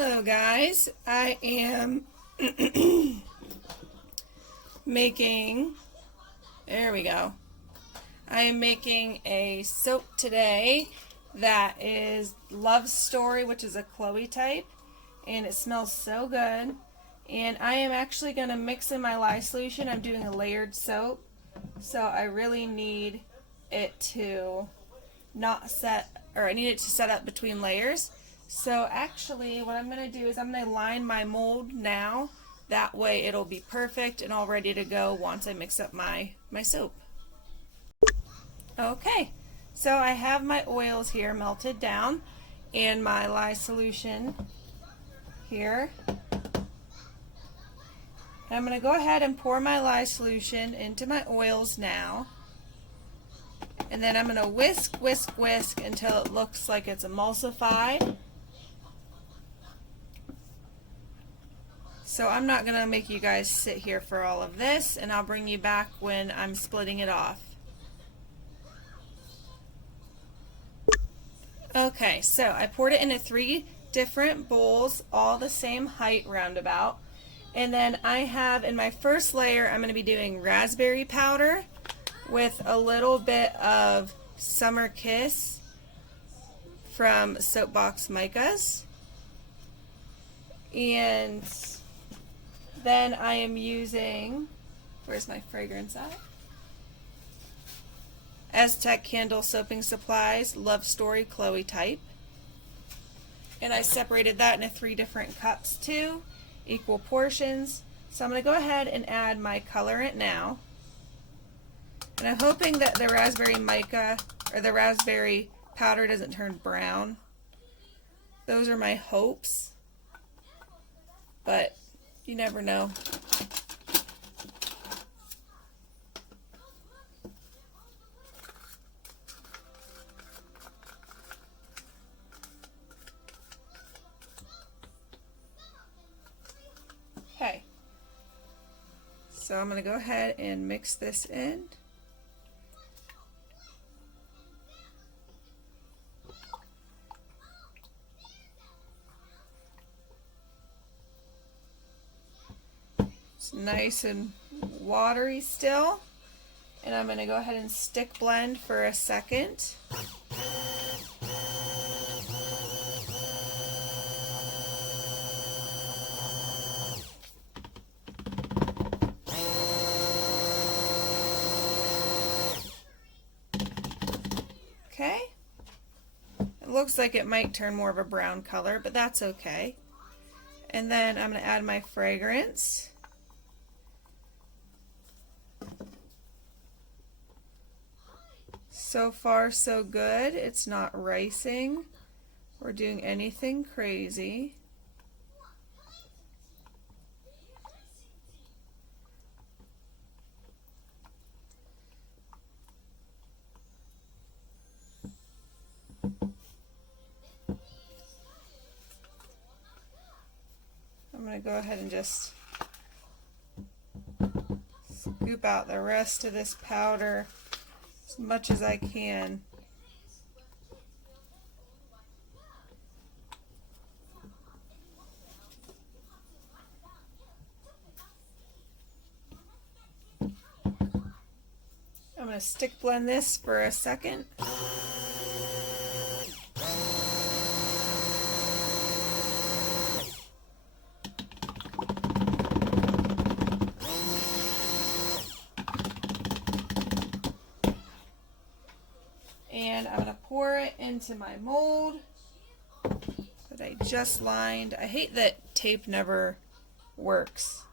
Hello guys, I am making, there we go, I am making a soap today that is Love Story, which is a Chloe type, and it smells so good. And I am actually going to mix in my lye solution. I'm doing a layered soap, so I really need it to not set, or I need it to set up between layers. So actually what I'm going to do is I'm going to line my mold now. That way it'll be perfect and all ready to go once I mix up my soap. Okay, so I have my oils here melted down and my lye solution here. And I'm going to go ahead and pour my lye solution into my oils now. And then I'm going to whisk, whisk, whisk until it looks like it's emulsified. So I'm not going to make you guys sit here for all of this, and I'll bring you back when I'm splitting it off. Okay, so I poured it into 3 different bowls, all the same height roundabout. And then I have, in my first layer, I'm going to be doing raspberry powder with a little bit of Summer Kiss from Soapbox Micas. And then I am using, where's my fragrance at? Aztec Candle Soaping Supplies, Love Story Chloe type. And I separated that into 3 different cups too, equal portions. So I'm going to go ahead and add my colorant now. And I'm hoping that the raspberry mica, or the raspberry powder, doesn't turn brown. Those are my hopes. But you never know. Okay. So I'm going to go ahead and mix this in. It's nice and watery still, and I'm going to go ahead and stick blend for a second. Okay, it looks like it might turn more of a brown color, but that's okay. And then I'm going to add my fragrance. So far so good. It's not ricing or doing anything crazy. I'm going to go ahead and just scoop out the rest of this powder as much as I can. I'm going to stick blend this for a second. And I'm going to pour it into my mold that I just lined. I hate that tape never works.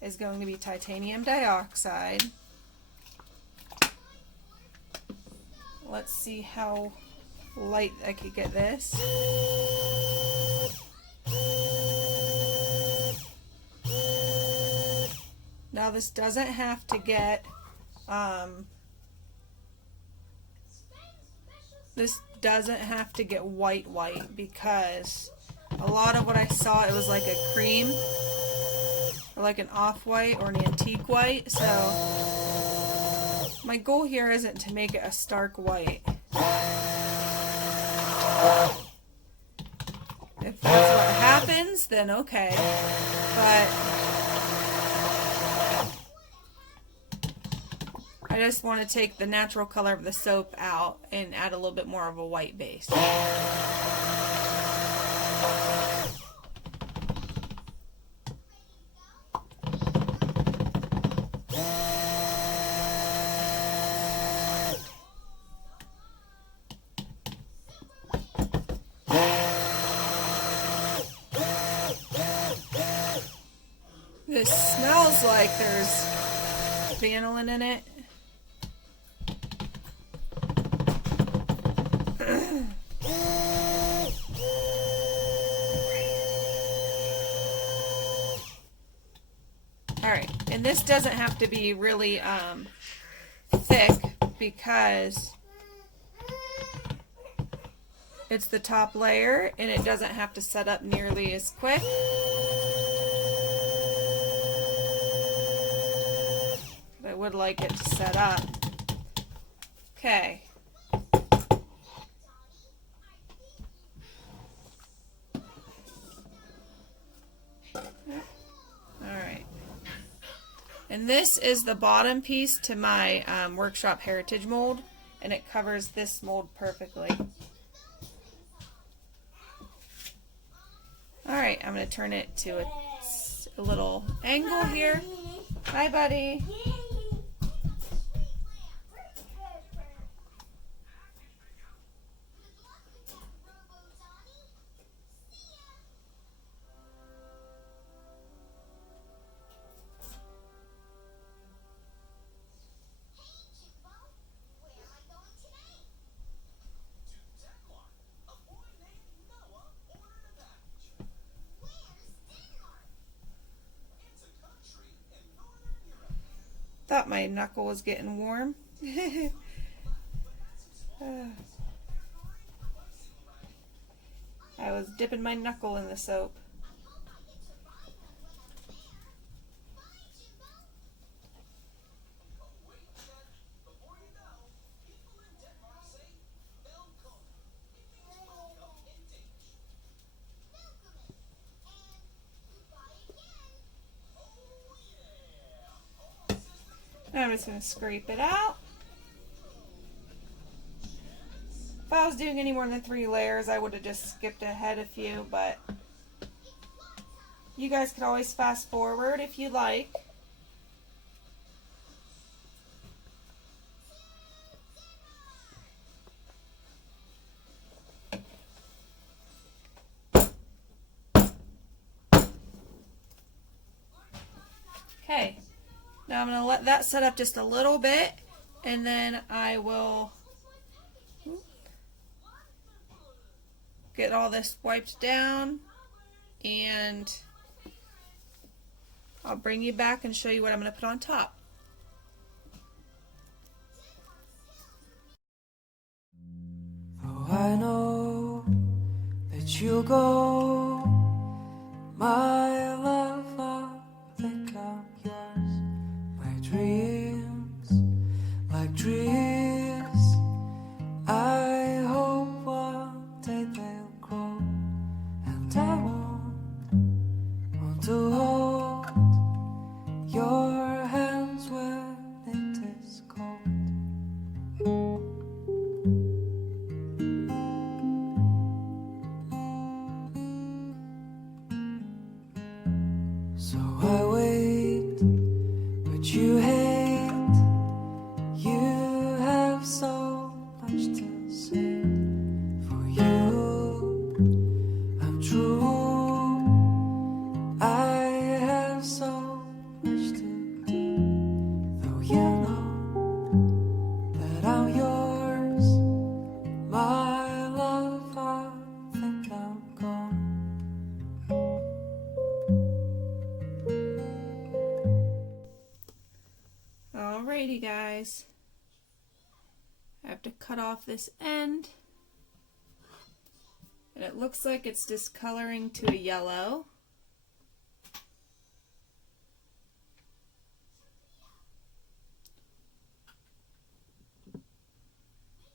is going to be titanium dioxide. Let's see how light I could get this. Now this doesn't have to get white because a lot of what I saw, it was like a cream or like an off-white or an antique white. So my goal here isn't to make it a stark white. If that's what happens, then okay. But I just want to take the natural color of the soap out and add a little bit more of a white base. This smells like there's vanillin in it. Alright, and this doesn't have to be really thick because it's the top layer and it doesn't have to set up nearly as quick. But I would like it to set up. Okay. And this is the bottom piece to my workshop heritage mold, and it covers this mold perfectly. Alright, I'm going to turn it to a little angle here. Hi, buddy. Thought my knuckle was getting warm. I was dipping my knuckle in the soap. I'm just going to scrape it out. If I was doing any more than 3 layers, I would have just skipped ahead a few, but you guys could always fast forward if you like. Okay. Now I'm going to let that set up just a little bit, and then I will get all this wiped down, and I'll bring you back and show you what I'm going to put on top. Oh, I know that you go, my love, I think I'm yours. My dreams, like trees, I hope one day they'll grow, and I want to hold your hands when it is cold. So I wait, but you hate. You have so much to say. For you, I'm true. I have so wish to do, though you know that I'm yours, my love. I think I'm gone. Alrighty, guys. I have to cut off this end. And it looks like it's discoloring to a yellow.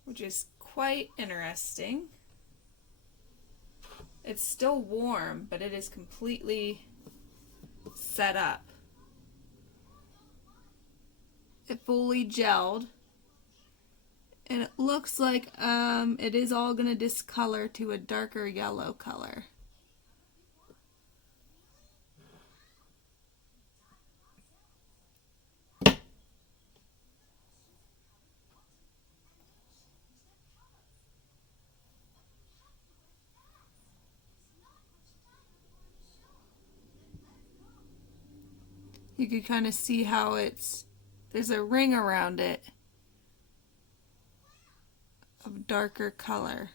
Which is quite interesting. It's still warm, but it is completely set up. It fully gelled. And it looks like it is all going to discolor to a darker yellow color. You can kind of see how there's a ring around it of darker color.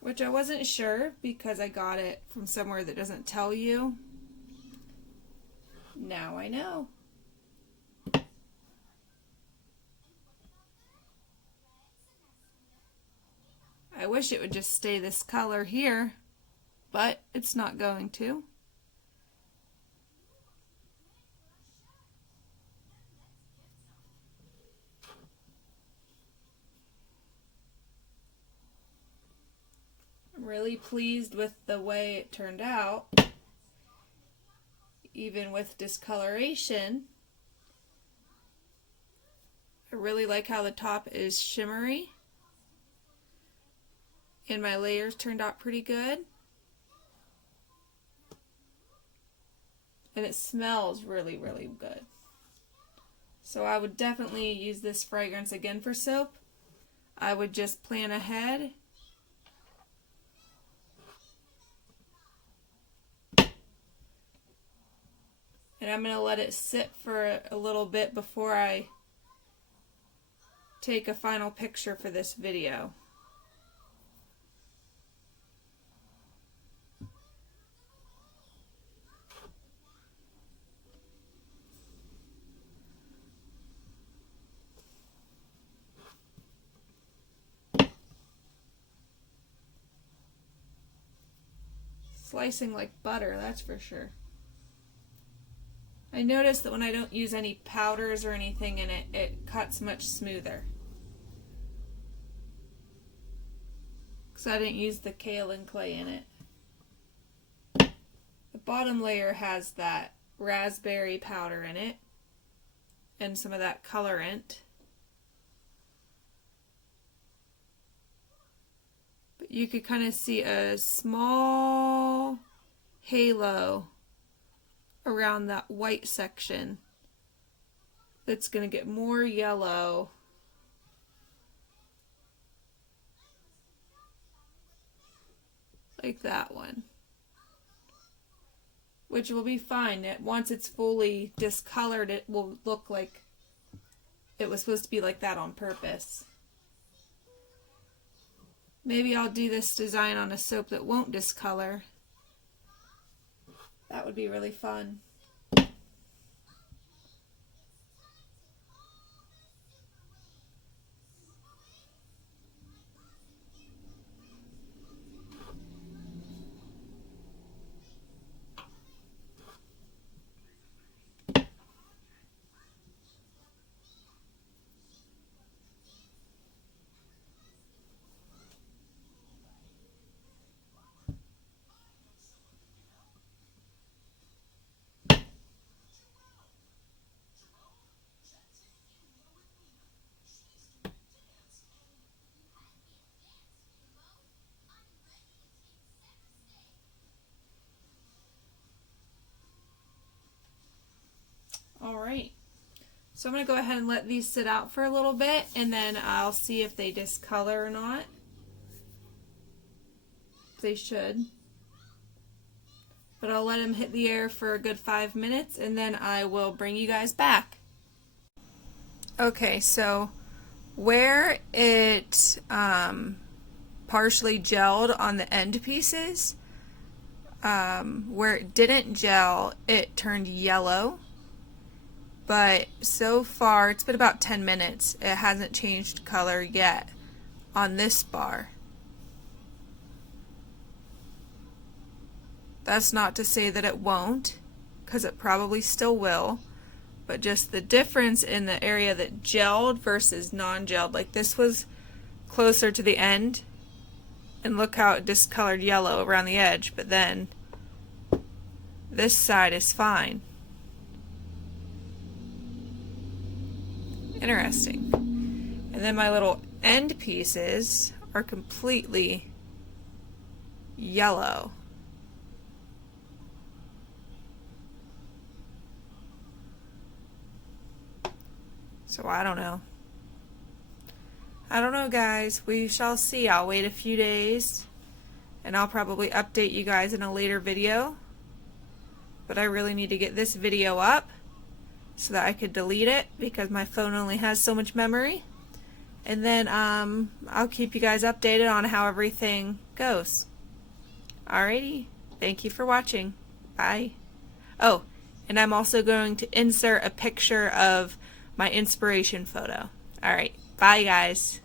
Which I wasn't sure because I got it from somewhere that doesn't tell you. Now I know. I wish it would just stay this color here, but it's not going to. I'm really pleased with the way it turned out. Even with discoloration, I really like how the top is shimmery. And my layers turned out pretty good. And it smells really, really good. So I would definitely use this fragrance again for soap. I would just plan ahead. And I'm going to let it sit for a little bit before I take a final picture for this video. Slicing like butter, that's for sure. I noticed that when I don't use any powders or anything in it, it cuts much smoother. Because I didn't use the kaolin clay in it. The bottom layer has that raspberry powder in it and some of that colorant. But you could kind of see a small halo around that white section that's going to get more yellow like that one, which will be fine. Once it's fully discolored, it will look like it was supposed to be like that on purpose. Maybe I'll do this design on a soap that won't discolor. That would be really fun. Alright, so I'm going to go ahead and let these sit out for a little bit, and then I'll see if they discolor or not. They should. but I'll let them hit the air for a good 5 minutes and then I will bring you guys back. Okay, so where it partially gelled on the end pieces, where it didn't gel, it turned yellow. But so far, it's been about 10 minutes. It hasn't changed color yet on this bar. That's not to say that it won't, because it probably still will. But just the difference in the area that gelled versus non-gelled. Like this was closer to the end. And look how it discolored yellow around the edge. But then this side is fine. Interesting. And then my little end pieces are completely yellow. So I don't know. I don't know, guys. We shall see. I'll wait a few days and I'll probably update you guys in a later video. But I really need to get this video up so that I could delete it because my phone only has so much memory. And then I'll keep you guys updated on how everything goes. Alrighty. Thank you for watching. Bye. Oh, and I'm also going to insert a picture of my inspiration photo. Alright. Bye, guys.